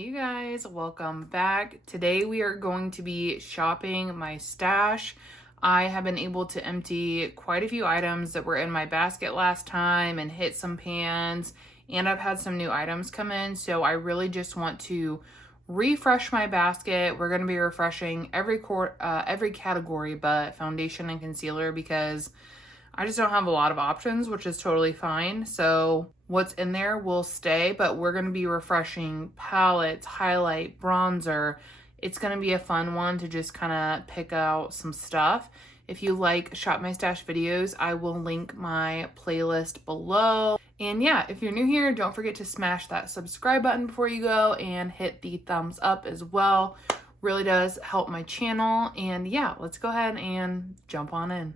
Hey you guys, welcome back. Today we are going to be shopping my stash. I have been able to empty quite a few items that were in my basket last time and hit some pans, and I've had some new items come in, so I really just want to refresh my basket. We're going to be refreshing every category but foundation and concealer because I just don't have a lot of options, which is totally fine. So what's in there will stay, but we're going to be refreshing palettes, highlight, bronzer. It's going to be a fun one to just kind of pick out some stuff. If you like Shop My Stash videos, I will link my playlist below. And yeah, if you're new here, don't forget to smash that subscribe button before you go and hit the thumbs up as well. Really does help my channel. And yeah, let's go ahead and jump on in.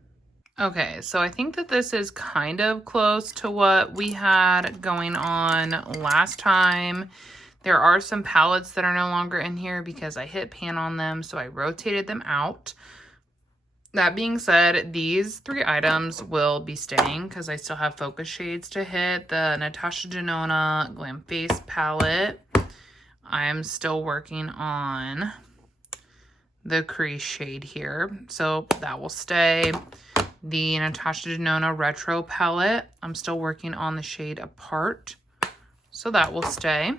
Okay, so I think that this is kind of close to what we had going on last time. There are some palettes that are no longer in here because I hit pan on them, so I rotated them out. That being said, these three items will be staying because I still have focus shades to hit. The Natasha Denona Glam Face palette. I am still working on the crease shade here, so that will stay. The Natasha Denona Retro palette, I'm still working on the shade Apart, so that will stay.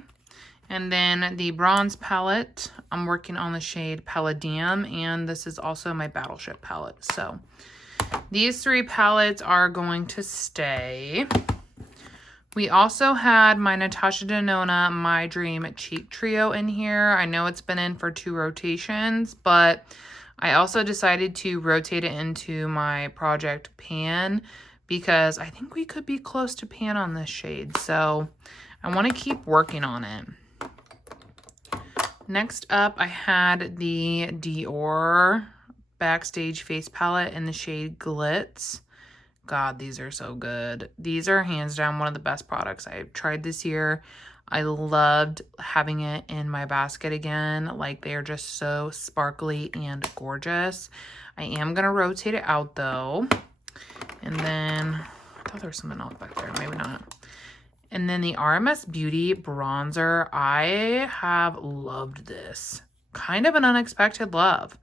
And then the bronze palette, I'm working on the shade Palladium, and this is also my Battleship palette. So these three palettes are going to stay. We also had my Natasha Denona My Dream Cheek Trio in here. I know it's been in for 2 rotations, but I also decided to rotate it into my Project Pan because I think we could be close to pan on this shade. So I want to keep working on it. Next up, I had the Dior Backstage Face Palette in the shade Glitz. God, these are so good. These are hands down one of the best products I've tried this year. I loved having it in my basket again. Like, they are just so sparkly and gorgeous. I am going to rotate it out though. And then, I thought there was something else back there. Maybe not. And then the RMS Beauty bronzer. I have loved this. Kind of an unexpected love.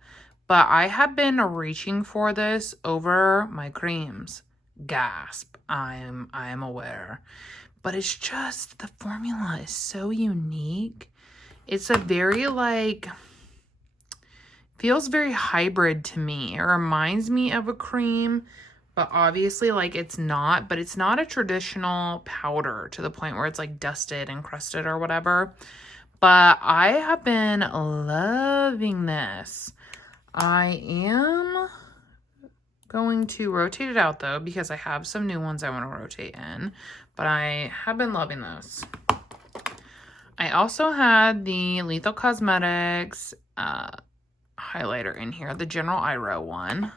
But I have been reaching for this over my creams. Gasp. I am aware. But it's just, the formula is so unique. It's a very, like, feels very hybrid to me. It reminds me of a cream, but obviously, like, it's not. But it's not a traditional powder to the point where it's, like, dusted and crusted or whatever. But I have been loving this. I am going to rotate it out, though, because I have some new ones I want to rotate in. But I have been loving this. I also had the Lethal Cosmetics highlighter in here, the General Iro one.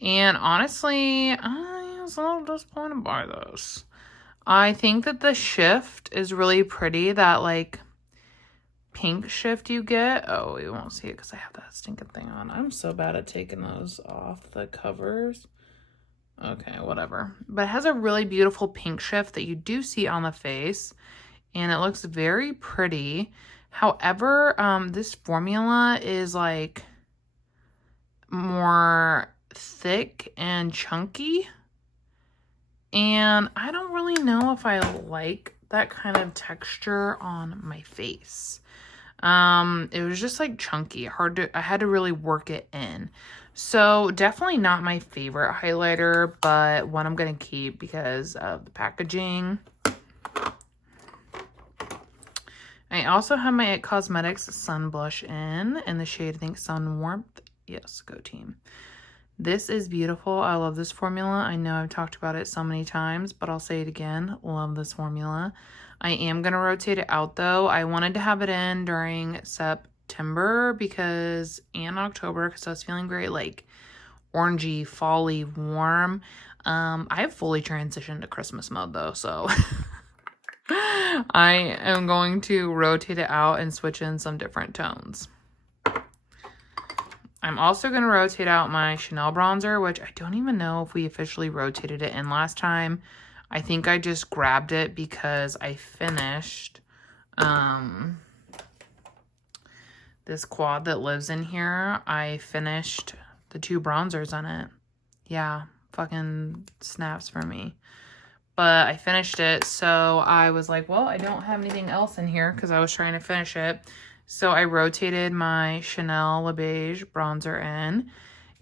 And honestly, I was a little disappointed by this. I think that the shift is really pretty, that like pink shift you get. Oh, you won't see it because I have that stinking thing on. I'm so bad at taking those off the covers. Okay, whatever. But it has a really beautiful pink shift that you do see on the face. And it looks very pretty. However, this formula is like more thick and chunky. And I don't really know if I like that kind of texture on my face. It was just like chunky. I had to really work it in. So definitely not my favorite highlighter, but one I'm going to keep because of the packaging. I also have my IT Cosmetics Sun Blush in the shade, I think, Sun Warmth. Yes, go team. This is beautiful. I love this formula. I know I've talked about it so many times, but I'll say it again. Love this formula. I am going to rotate it out, though. I wanted to have it in during September and October because I was feeling very, like, orangey, fall-y, warm. I have fully transitioned to Christmas mode, though, so I am going to rotate it out and switch in some different tones. I'm also going to rotate out my Chanel bronzer, which I don't even know if we officially rotated it in last time. I think I just grabbed it because I finished this quad that lives in here, I finished the 2 bronzers on it. Yeah, fucking snaps for me. But I finished it, so I was like, well, I don't have anything else in here because I was trying to finish it. So I rotated my Chanel Le Beige bronzer in.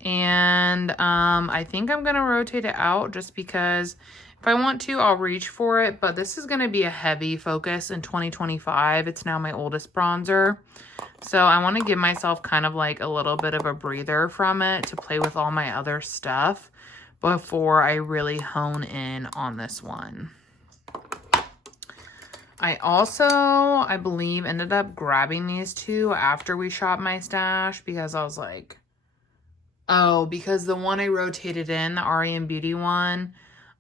And I think I'm going to rotate it out just because if I want to, I'll reach for it. But this is going to be a heavy focus in 2025. It's now my oldest bronzer. So I want to give myself kind of like a little bit of a breather from it to play with all my other stuff before I really hone in on this one. I also, I believe, ended up grabbing these 2 after we shopped my stash because I was like, oh, because the one I rotated in, the REM Beauty one,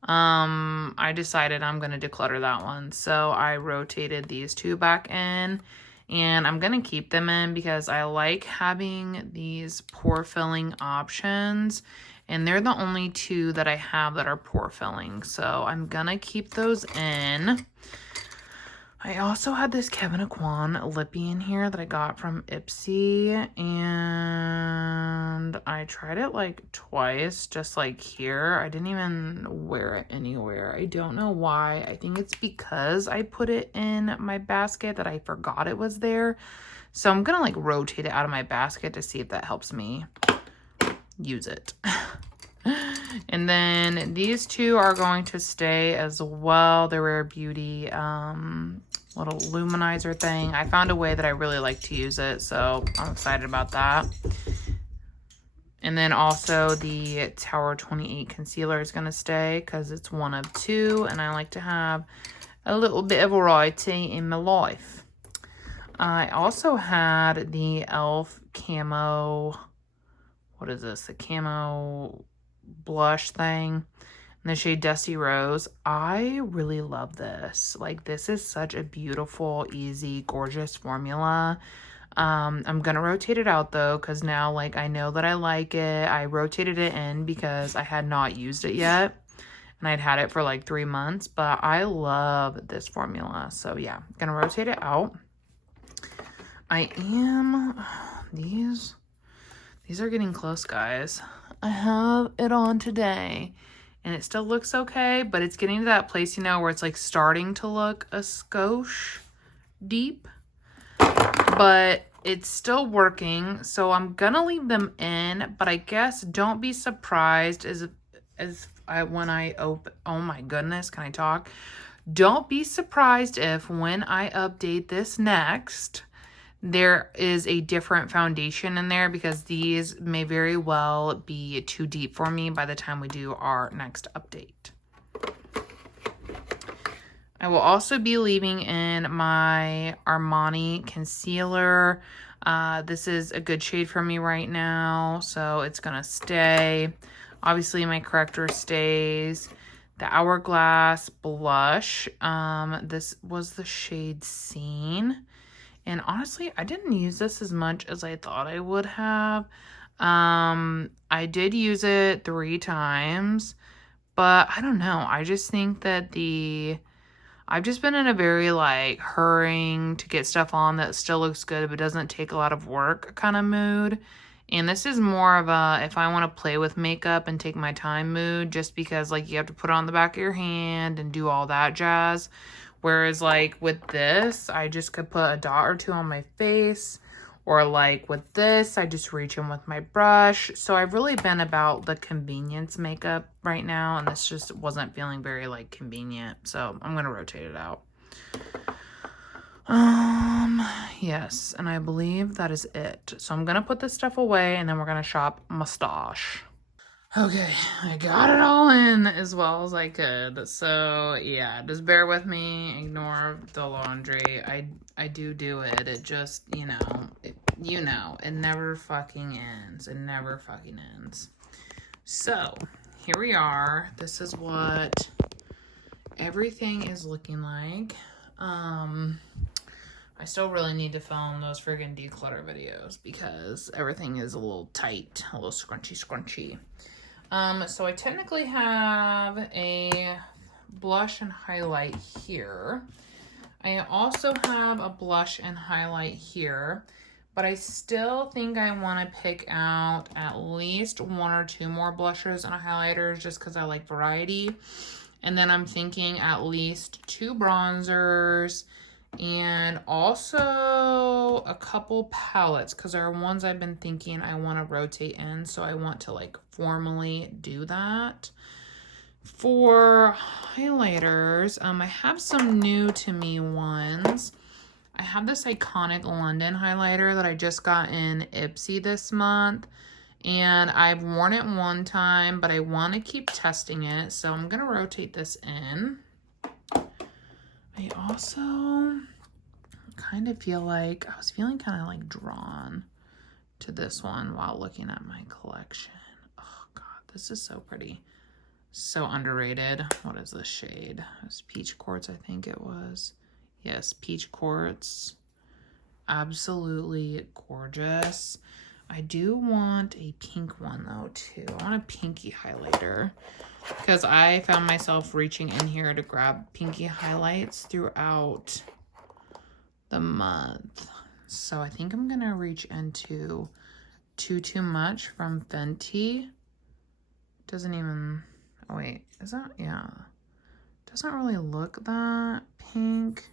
I decided I'm going to declutter that one. So I rotated these 2 back in, and I'm going to keep them in because I like having these pore filling options, and they're the only 2 that I have that are pore filling. So I'm going to keep those in. I also had this Kevyn Aucoin lippy in here that I got from Ipsy, and I tried it like twice, just like here. I didn't even wear it anywhere. I don't know why. I think it's because I put it in my basket that I forgot it was there. So I'm gonna like rotate it out of my basket to see if that helps me use it. And then these 2 are going to stay as well. The Rare Beauty little luminizer thing. I found a way that I really like to use it, so I'm excited about that. And then also the Tower 28 concealer is going to stay because it's one of 2, and I like to have a little bit of variety in my life. I also had the e.l.f. camo, what is this? The camo blush thing in the shade Dusty Rose. I really love this. Like, this is such a beautiful, easy, gorgeous formula. I'm gonna rotate it out though, because now like I know that I like it. I rotated it in because I had not used it yet, and I'd had it for like 3 months, but I love this formula. So yeah, gonna rotate it out. These are getting close, guys. I have it on today and it still looks okay, but it's getting to that place, you know, where it's like starting to look a skosh deep, but it's still working. So I'm gonna leave them in, but I guess don't be surprised when I open, oh my goodness, can I talk? Don't be surprised if when I update this next, there is a different foundation in there, because these may very well be too deep for me by the time we do our next update. I will also be leaving in my Armani concealer. This is a good shade for me right now, so it's gonna stay. Obviously my corrector stays. The Hourglass blush, this was the shade Scene. And honestly, I didn't use this as much as I thought I would have. I did use it 3 times, but I don't know. I just think that I've just been in a very like hurrying to get stuff on that still looks good but doesn't take a lot of work kind of mood. And this is more of a if I want to play with makeup and take my time mood, just because like you have to put it on the back of your hand and do all that jazz. Whereas like with this, I just could put a dot or 2 on my face, or like with this, I just reach in with my brush. So I've really been about the convenience makeup right now, and this just wasn't feeling very like convenient. So I'm gonna rotate it out. Yes, and I believe that is it. So I'm gonna put this stuff away, and then we're gonna shop mustache. Okay, I got it all in as well as I could. So yeah, just bear with me. Ignore the laundry. I do it. It just, it never fucking ends. It never fucking ends. So here we are. This is what everything is looking like. I still really need to film those friggin' declutter videos because everything is a little tight, a little scrunchy. So I technically have a blush and highlight here. I also have a blush and highlight here, But I still think I want to pick out at least 1 or 2 more blushers and highlighters just because I like variety. And then I'm thinking at least 2 bronzers and also a couple palettes because there are ones I've been thinking I want to rotate in. So I want to like formally do that. For highlighters, I have some new to me ones. I have this iconic London highlighter that I just got in Ipsy this month. And I've worn it one time, but I want to keep testing it. So I'm going to rotate this in. I also kind of feel like, I was feeling kind of like drawn to this one while looking at my collection. Oh God, this is so pretty. So underrated. What is this shade? It was Peach Quartz, I think it was. Yes, Peach Quartz. Absolutely gorgeous. I do want a pink one though too. I want a pinky highlighter because I found myself reaching in here to grab pinky highlights throughout the month. So I think I'm gonna reach into Too Much from Fenty. Doesn't even, oh wait, is that, yeah. Doesn't really look that pink.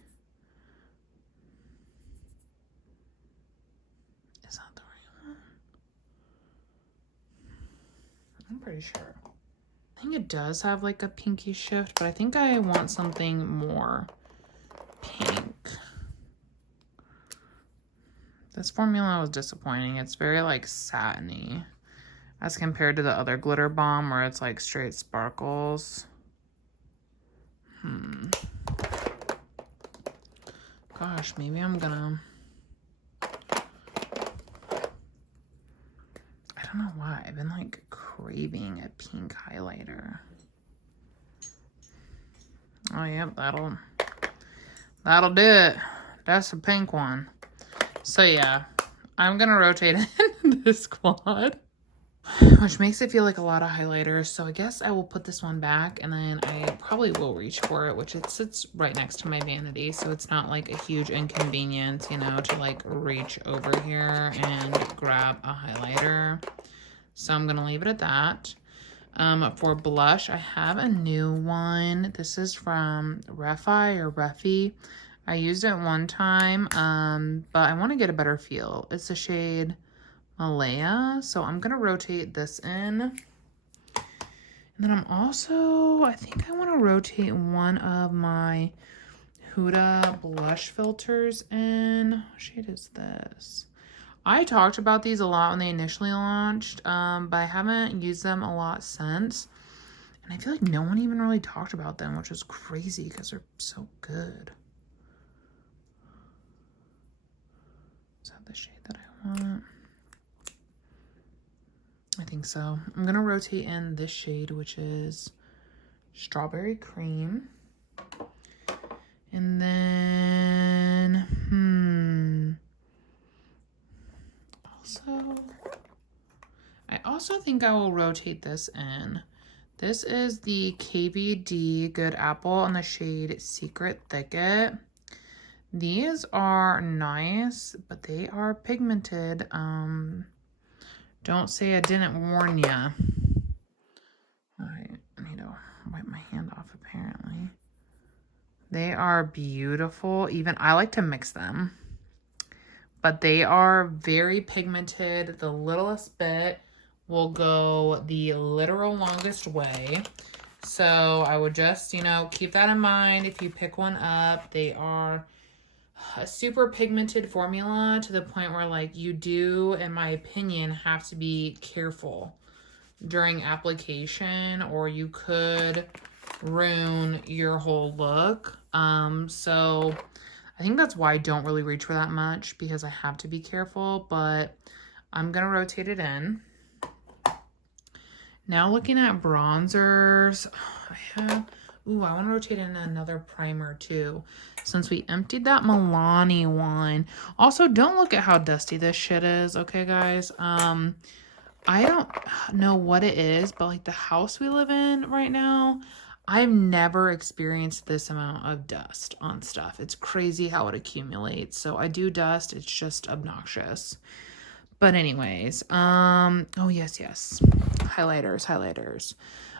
Is that the right one? I'm pretty sure. I think it does have like a pinky shift, but I think I want something more pink. This formula was disappointing. It's very like satiny as compared to the other glitter bomb where it's like straight sparkles. Gosh, maybe I'm gonna, I don't know why. I've been like craving a pink highlighter. Oh, yep, that'll do it. That's a pink one. So yeah, I'm gonna rotate in this quad, which makes it feel like a lot of highlighters. So I guess I will put this one back and then I probably will reach for it, which it sits right next to my vanity. So it's not like a huge inconvenience, you know, to like reach over here and grab a highlighter. So I'm gonna leave it at that. For blush, I have a new one. This is from Refi. I used it one time, but I want to get a better feel. It's the shade Malaya, so I'm gonna rotate this in. And then I'm also, I think I want to rotate one of my Huda blush filters in. What shade is this? I talked about these a lot when they initially launched, but I haven't used them a lot since. And I feel like no one even really talked about them, which is crazy because they're so good. Is that the shade that I want? I think so. I'm going to rotate in this shade, which is Strawberry Cream. And then, I also think I will rotate this in. This is the KVD Good Apple in the shade Secret Thicket. These are nice, but they are pigmented. Don't say I didn't warn ya. All right, I need to wipe my hand off apparently. They are beautiful. Even I like to mix them, but they are very pigmented. The littlest bit will go the literal longest way. So I would just, you know, keep that in mind if you pick one up. They are a super pigmented formula to the point where like you do, in my opinion, have to be careful during application or you could ruin your whole look. So I think that's why I don't really reach for that much, because I have to be careful, but I'm gonna rotate it in. Now looking at bronzers, I want to rotate in another primer too, since we emptied that Milani one. Also, don't look at how dusty this shit is, okay, guys? I don't know what it is, but like the house we live in right now, I've never experienced this amount of dust on stuff. It's crazy how it accumulates. So I do dust. It's just obnoxious. But anyways, oh yes. Highlighters.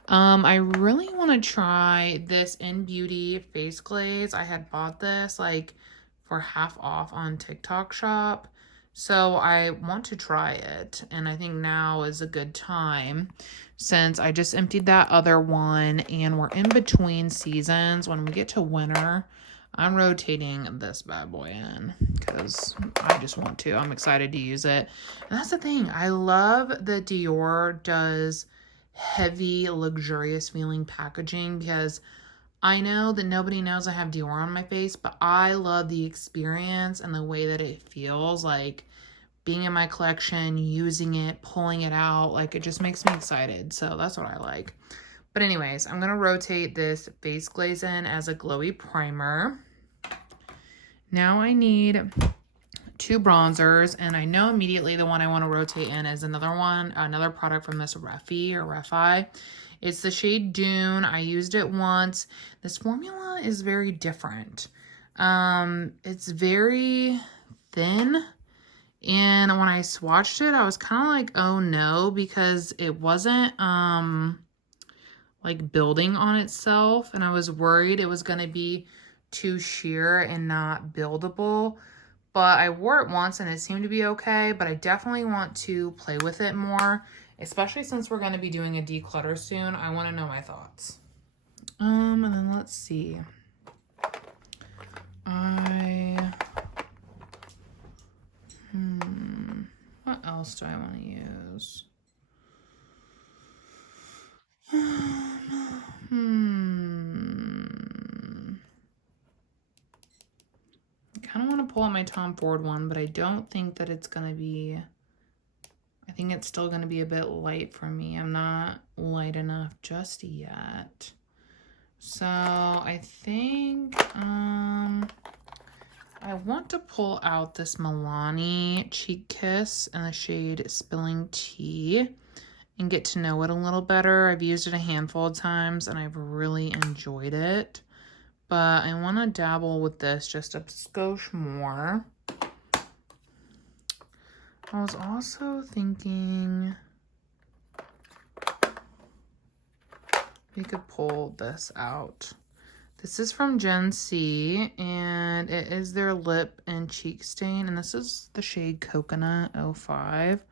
I really want to try this In Beauty face glaze. I had bought this like for half off on TikTok shop. So I want to try it, and I think now is a good time since I just emptied that other one and we're in between seasons. When we get to winter, I'm rotating this bad boy in because I just want to. I'm excited to use it. And that's the thing. I love that Dior does heavy, luxurious feeling packaging because I know that nobody knows I have Dior on my face, but I love the experience and the way that it feels like being in my collection, using it, pulling it out. Like, it just makes me excited. So that's what I like. But anyways, I'm going to rotate this face glaze in as a glowy primer. Now I need 2 bronzers, and I know immediately the one I want to rotate in is another product from this Refi. It's the shade Dune. I used it once. This formula is very different. It's very thin, and when I swatched it, I was kind of like, oh no, because it wasn't like building on itself, and I was worried it was going to be too sheer and not buildable. But I wore it once and it seemed to be okay, but I definitely want to play with it more, especially since we're going to be doing a declutter soon. I want to know my thoughts. And then let's see. What else do I want to use? I kind of want to pull out my Tom Ford one, but I don't think that it's going to be, I think it's still going to be a bit light for me. I'm not light enough just yet. So I think I want to pull out this Milani Cheek Kiss in the shade Spilling Tea and get to know it a little better. I've used it a handful of times and I've really enjoyed it. But I want to dabble with this just a skosh more. I was also thinking we could pull this out. This is from Gen C, and it is their lip and cheek stain, and this is the shade Coconut 05.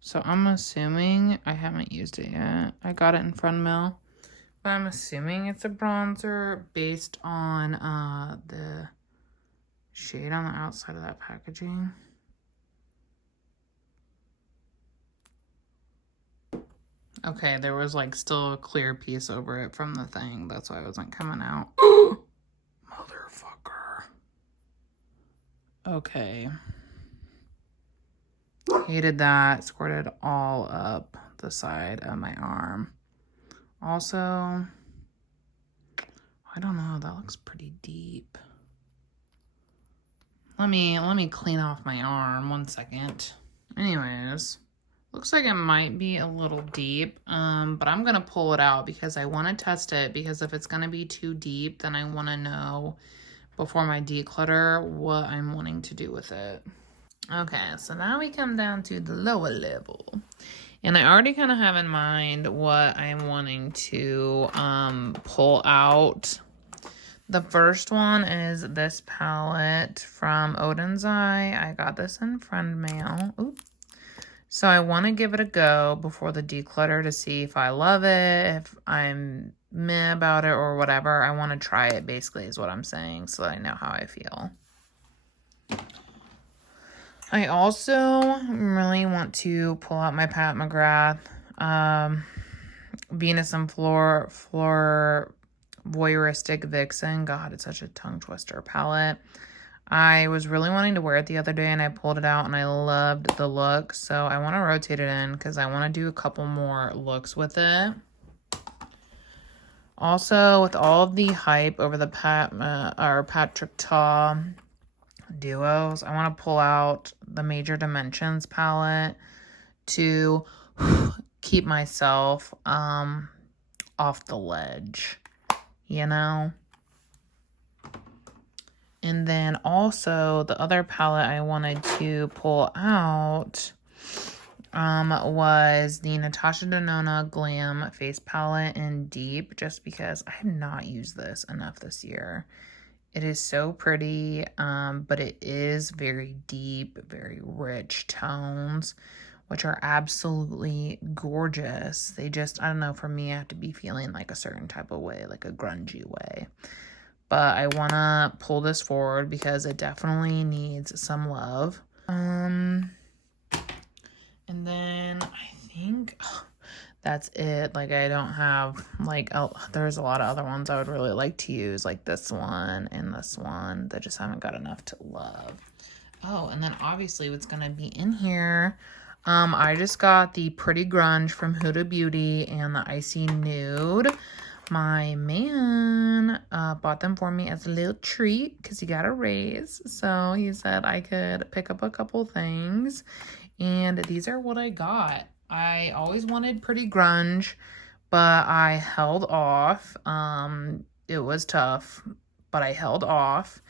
So I'm assuming, I haven't used it yet. I got it in Friend Mill, but I'm assuming it's a bronzer based on the shade on the outside of that packaging. Okay, there was like still a clear piece over it from the thing. That's why it wasn't coming out. Motherfucker. Okay. Hated that. Squirted all up the side of my arm. Also, I don't know. That looks pretty deep. Let me clean off my arm. 1 second. Anyways. Looks like it might be a little deep, but I'm going to pull it out because I want to test it, because if it's going to be too deep, then I want to know before my declutter what I'm wanting to do with it. Okay, so now we come down to the lower level. And I already kind of have in mind what I'm wanting to pull out. The first one is this palette from Odin's Eye. I got this in Friend Mail. Ooh. So I want to give it a go before the declutter to see if I love it, if I'm meh about it or whatever. I want to try it basically is what I'm saying, so that I know how I feel. I also really want to pull out my Pat McGrath Venus and Fleur Voyeuristic Vixen. God, it's such a tongue twister palette. I was really wanting to wear it the other day and I pulled it out and I loved the look. So I want to rotate it in because I want to do a couple more looks with it. Also, with all of the hype over the Patrick Ta duos, I want to pull out the Major Dimensions palette to keep myself off the ledge. you know? And then also the other palette I wanted to pull out was the Natasha Denona Glam Face Palette in Deep, just because I have not used this enough this year. It is so pretty, but it is very deep, very rich tones, which are absolutely gorgeous. They just, I don't know, for me, I have to be feeling like a certain type of way, like a grungy way. But I want to pull this forward because it definitely needs some love. And then I think that's it. Like, I don't have, like, there's a lot of other ones I would really like to use, like this one and this one that just haven't got enough to love. Oh, and then obviously what's going to be in here, I just got the Pretty Grunge from Huda Beauty and the Icy Nude. My man bought them for me as a little treat because he got a raise. So he said I could pick up a couple things. And these are what I got. I always wanted Pretty Grunge, but I held off. It was tough, but I held off.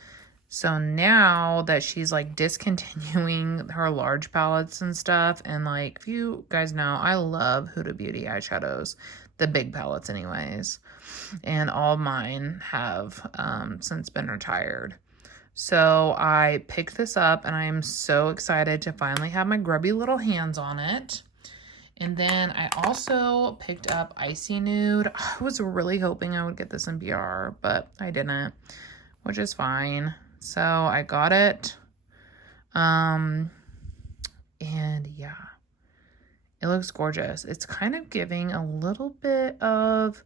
So now that she's like discontinuing her large palettes and stuff, and like, if you guys know, I love Huda Beauty eyeshadows, the big palettes anyways, and all mine have since been retired. So I picked this up and I am so excited to finally have my grubby little hands on it. And then I also picked up Icy Nude. I was really hoping I would get this in BR, but I didn't, which is fine. So I got it. And yeah, it looks gorgeous. It's kind of giving a little bit of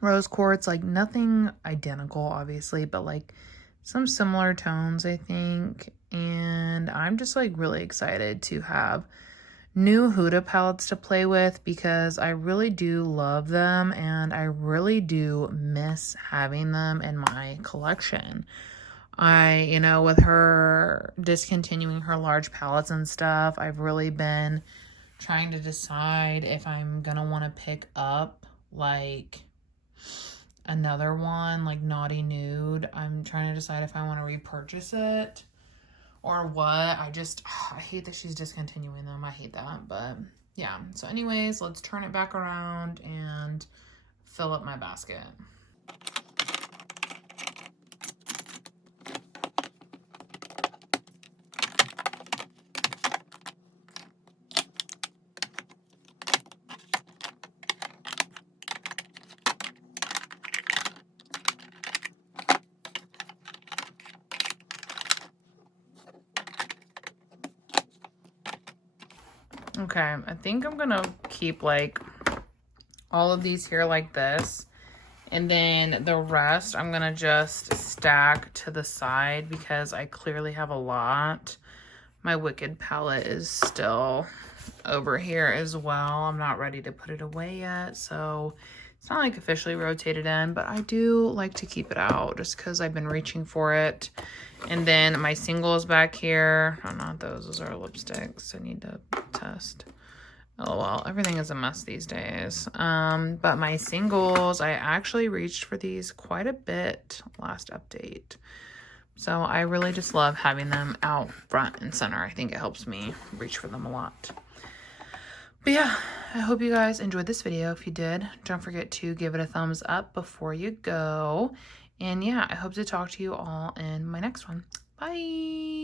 rose quartz, like nothing identical obviously, but like some similar tones I think. And I'm just like really excited to have new Huda palettes to play with because I really do love them and I really do miss having them in my collection. You know, with her discontinuing her large palettes and stuff, I've really been trying to decide if I'm gonna want to pick up like another one, like Naughty Nude. I'm trying to decide if I want to repurchase it or what. I hate that she's discontinuing them. I hate that, but yeah. So anyways, let's turn it back around and fill up my basket. Okay, I think I'm gonna keep like all of these here like this, and then the rest I'm gonna just stack to the side because I clearly have a lot. My Wicked palette is still over here as well. I'm not ready to put it away yet, so it's not like officially rotated in, but I do like to keep it out just because I've been reaching for it. And then my singles back here. Oh, not those. Those are lipsticks. I need to test. Oh, well, everything is a mess these days. But my singles, I actually reached for these quite a bit last update. So I really just love having them out front and center. I think it helps me reach for them a lot. But yeah, I hope you guys enjoyed this video. If you did, don't forget to give it a thumbs up before you go. And yeah, I hope to talk to you all in my next one. Bye!